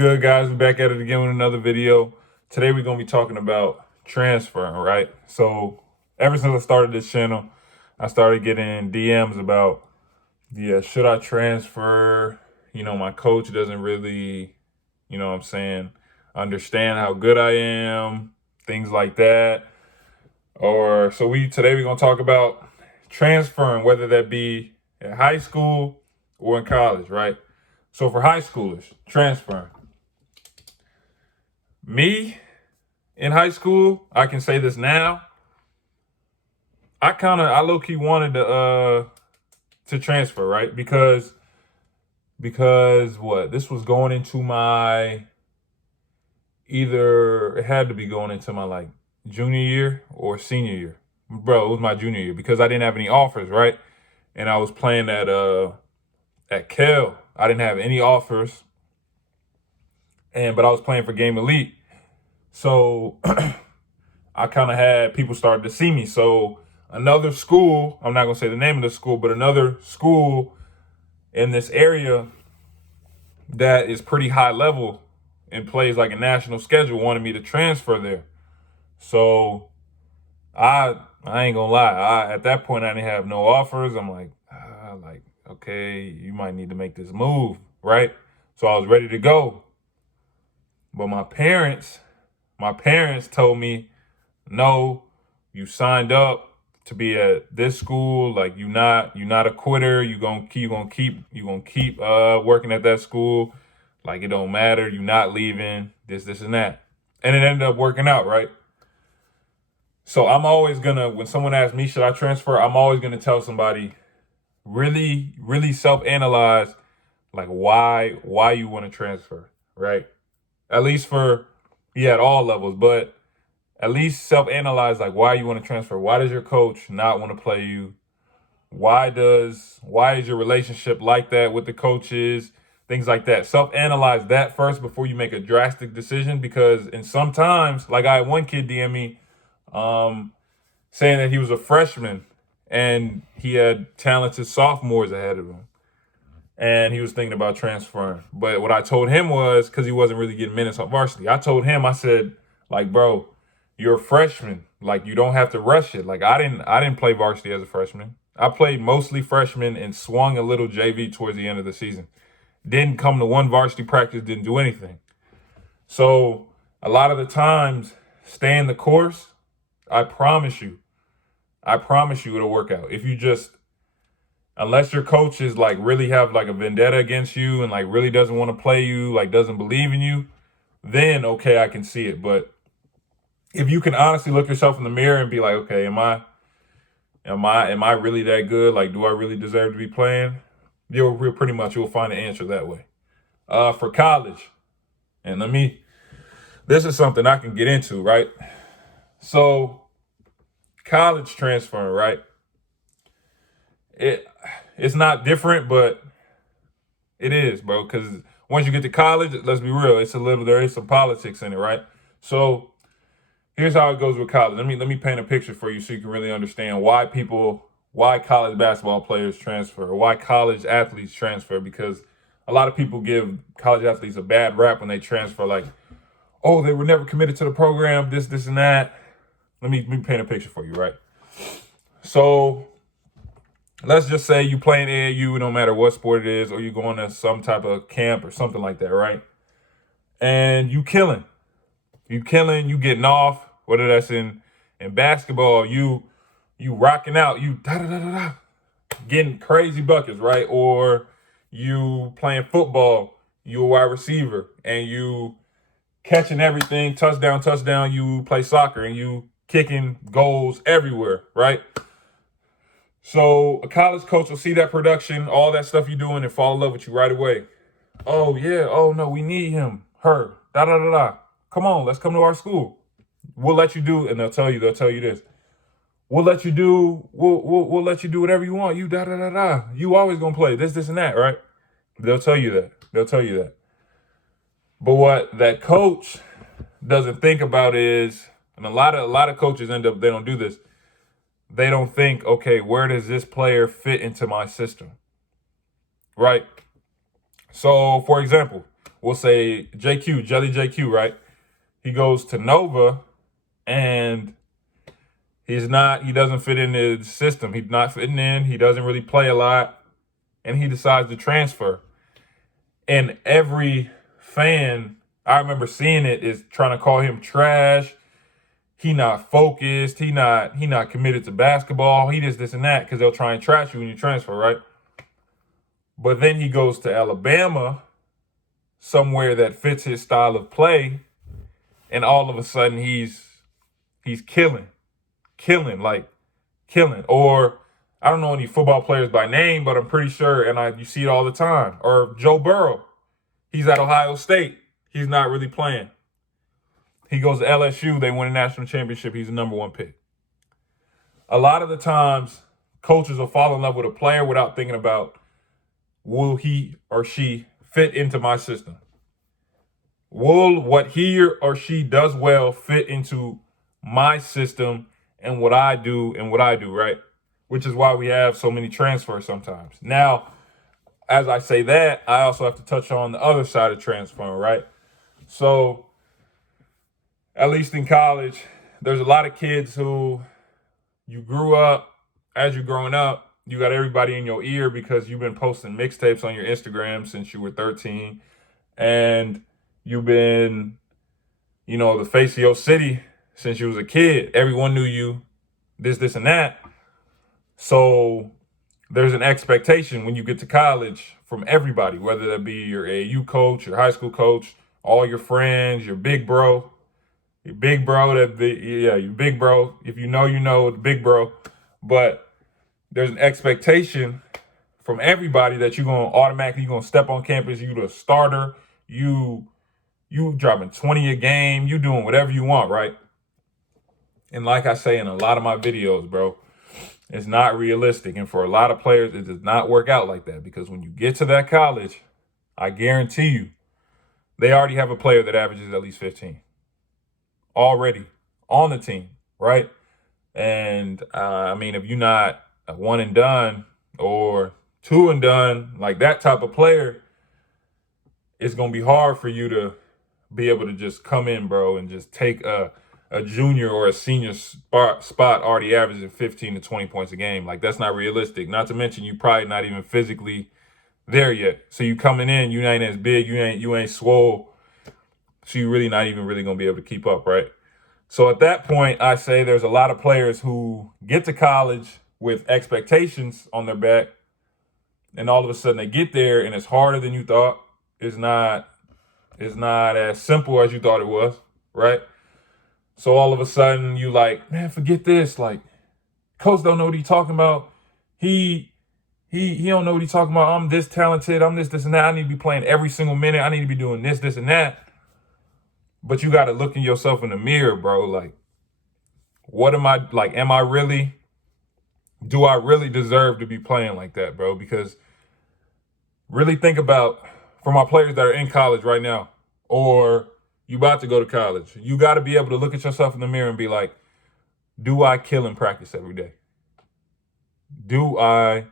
good, guys? We're back at it again with another video. Today we're going to be talking about transferring, right? So ever since I started this channel, I started getting DMs about, should I transfer? My coach doesn't really, what I'm saying, understand how good I am, things like that. Today we're going to talk about transferring, whether that be in high school or in college, right? So for high schoolers, transferring. Me, in high school, I can say this now. I low-key wanted to transfer, right? Because what? This was going into my it had to be going into my like junior year or senior year. Bro, it was my junior year because I didn't have any offers, right? And I was playing at Kell. I didn't have any offers. But I was playing for Game Elite. So I kind of had people started to see me. So another school, I'm not going to say the name of the school, but another school in this area that is pretty high level and plays like a national schedule wanted me to transfer there. So I ain't gonna lie. At that point, I didn't have no offers. I'm like, okay, you might need to make this move, right? So I was ready to go. But my parents told me, no, you signed up to be at this school. Like you're not a quitter. You gonna keep working at that school. Like it don't matter. You're not leaving. This and that. And it ended up working out, right? So I'm always when someone asks me, should I transfer? I'm always gonna tell somebody, really, really self-analyze, like why you want to transfer, right? At least at all levels, but at least self-analyze like why you want to transfer. Why does your coach not want to play you? Why is your relationship like that with the coaches? Things like that. Self-analyze that first before you make a drastic decision, because sometimes, like I had one kid DM me saying that he was a freshman and he had talented sophomores ahead of him. And he was thinking about transferring. But what I told him was, because he wasn't really getting minutes on varsity, I said, like, bro, you're a freshman. Like, you don't have to rush it. Like, I didn't play varsity as a freshman. I played mostly freshman and swung a little JV towards the end of the season. Didn't come to one varsity practice, didn't do anything. So a lot of the times, stay in the course. I promise you it'll work out. If you just, unless your coach is like really have like a vendetta against you and like really doesn't want to play you, like doesn't believe in you, then okay, I can see it. But if you can honestly look yourself in the mirror and be like, okay, am I really that good? Like, do I really deserve to be playing? You'll find the answer that way. For college, and this is something I can get into, right? So college transferring, right? It's not different, but it is, bro. Because once you get to college, let's be real, there is some politics in it, right? So here's how it goes with college. Let me paint a picture for you so you can really understand why college basketball players transfer, or why college athletes transfer. Because a lot of people give college athletes a bad rap when they transfer, like, oh, they were never committed to the program, this and that. Let me paint a picture for you, right? So let's just say you play in AAU, no matter what sport it is, or you're going to some type of camp or something like that, right? And you killing, you getting off, whether that's in basketball, you rocking out, you getting crazy buckets, right? Or you playing football, you a wide receiver, and you catching everything, touchdown, you play soccer, and you kicking goals everywhere, right? So a college coach will see that production, all that stuff you're doing, and fall in love with you right away. Oh, yeah. Oh, no, we need him, her, Come on, let's come to our school. We'll let you do, and they'll tell you this. We'll let you do, we'll let you do whatever you want. You You always gonna play this and that, right? They'll tell you that. But what that coach doesn't think about is, and a lot of coaches they don't do this. They don't think, okay, where does this player fit into my system? Right? So, for example, we'll say JQ, Jelly JQ, right? He goes to Nova and he doesn't fit into the system. He's not fitting in. He doesn't really play a lot. And he decides to transfer. And every fan, I remember seeing it, is trying to call him trash. He not focused. He not committed to basketball. He this and that, because they'll try and trash you when you transfer, right? But then he goes to Alabama, somewhere that fits his style of play, and all of a sudden he's killing. Or I don't know any football players by name, but I'm pretty sure, and you see it all the time. Or Joe Burrow, he's at Ohio State. He's not really playing. He goes to LSU. They win a national championship. He's the number one pick. A lot of the times, coaches will fall in love with a player without thinking about, will he or she fit into my system? Will what he or she does well fit into my system and what I do, right? Which is why we have so many transfers sometimes. Now, as I say that, I also have to touch on the other side of transferring, right? So, at least in college, there's a lot of kids who you grew up, as you're growing up, you got everybody in your ear because you've been posting mixtapes on your Instagram since you were 13. And you've been, the face of your city since you was a kid. Everyone knew you, this, and that. So there's an expectation when you get to college from everybody, whether that be your AAU coach, your high school coach, all your friends, your big bro. Your big bro, your big bro. If you know the big bro. But there's an expectation from everybody that you're gonna step on campus. You the starter. You dropping 20 a game. You doing whatever you want, right? And like I say in a lot of my videos, bro, it's not realistic. And for a lot of players, it does not work out like that, because when you get to that college, I guarantee you, they already have a player that averages at least 15. Already on the team, right? And if you're not a one and done or two and done, like that type of player, it's gonna be hard for you to be able to just come in, bro, and just take a junior or a senior spot already averaging 15 to 20 points a game. Like, that's not realistic. Not to mention, you probably not even physically there yet. So you coming in, you ain't as big, you ain't swole. So you really not even really gonna be able to keep up, right? So at that point, I say there's a lot of players who get to college with expectations on their back, and all of a sudden they get there and it's harder than you thought. It's not as simple as you thought it was, right? So all of a sudden you like, man, forget this. Like, coach don't know what he's talking about. He don't know what he's talking about. I'm this talented. I'm this and that. I need to be playing every single minute. I need to be doing this and that. But you got to look in yourself in the mirror, bro. Like, what am I, like, do I really deserve to be playing like that, bro? Because really think about, for my players that are in college right now, or you about to go to college, you got to be able to look at yourself in the mirror and be like, do I kill in practice every day? Do I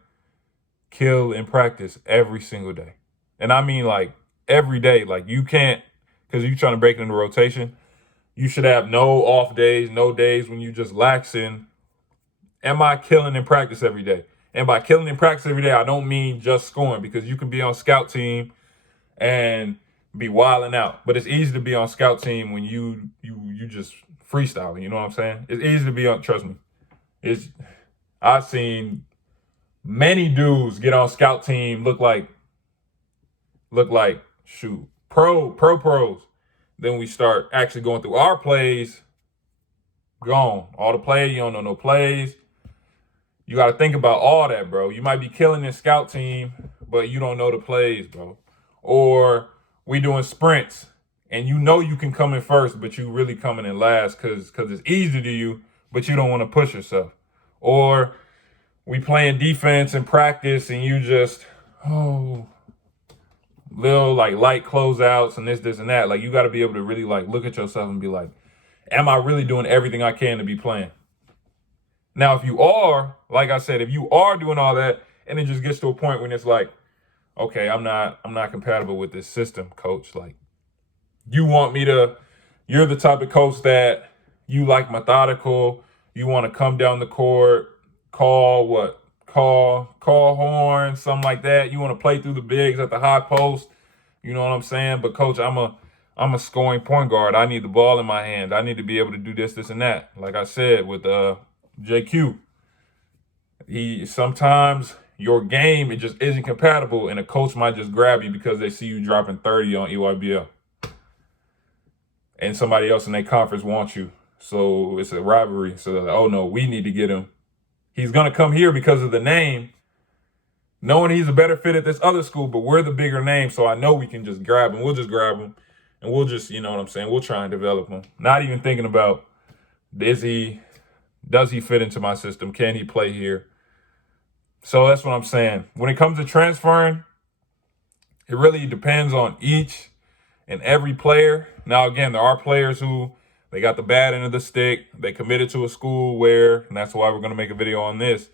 kill in practice every single day? And I mean, like, every day. Like, you can't, because you're trying to break into rotation, you should have no off days, no days when you just laxing. Am I killing in practice every day? And by killing in practice every day, I don't mean just scoring, because you can be on scout team and be wilding out. But it's easy to be on scout team when you just freestyling, you know what I'm saying? It's easy to be on, trust me. I've seen many dudes get on scout team look like pros. Then we start actually going through our plays, gone. All the plays, you don't know no plays. You got to think about all that, bro. You might be killing this scout team, but you don't know the plays, bro. Or we doing sprints, and you know you can come in first, but you really coming in last because it's easy to you, but you don't want to push yourself. Or we playing defense in practice, and you just, little like light closeouts and this and that. Like, you got to be able to really like look at yourself and be like, am I really doing everything I can to be playing? Now, if you are, like I said, if you are doing all that, and it just gets to a point when it's like, okay, I'm not compatible with this system, coach. Like, you're the type of coach that you like methodical. You want to come down the court, call horn, something like that. You want to play through the bigs at the high post. You know what I'm saying? But coach, I'm a scoring point guard. I need the ball in my hand. I need to be able to do this, and that. Like I said with JQ, sometimes your game, it just isn't compatible, and a coach might just grab you because they see you dropping 30 on EYBL, and somebody else in their conference wants you. So it's a rivalry. So they're like, oh no, we need to get him. He's gonna come here because of the name, knowing he's a better fit at this other school, but we're the bigger name, so I know we can just grab him. We'll just grab him, and we'll just, you know what I'm saying, we'll try and develop him. Not even thinking about, does he fit into my system? Can he play here? So that's what I'm saying. When it comes to transferring, it really depends on each and every player. Now, again, there are players who, they got the bad end of the stick. They committed to a school where, and that's why we're going to make a video on this,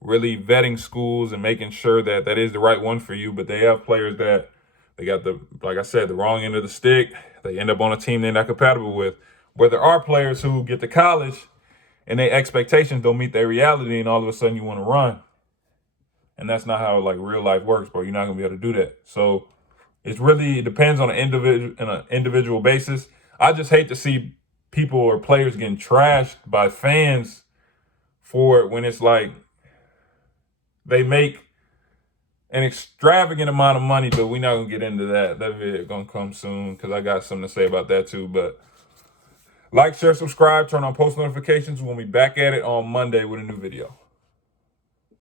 really vetting schools and making sure that that is the right one for you. But they have players that they got like I said, the wrong end of the stick. They end up on a team they're not compatible with. Where there are players who get to college and their expectations don't meet their reality, and all of a sudden you want to run. And that's not how like real life works, bro. You're not gonna be able to do that. So it depends on an individual basis. I just hate to see people or players getting trashed by fans for it when it's like they make an extravagant amount of money, but we're not gonna get into that. That video gonna come soon because I got something to say about that too. But like, share, subscribe, turn on post notifications. We'll be back at it on Monday with a new video.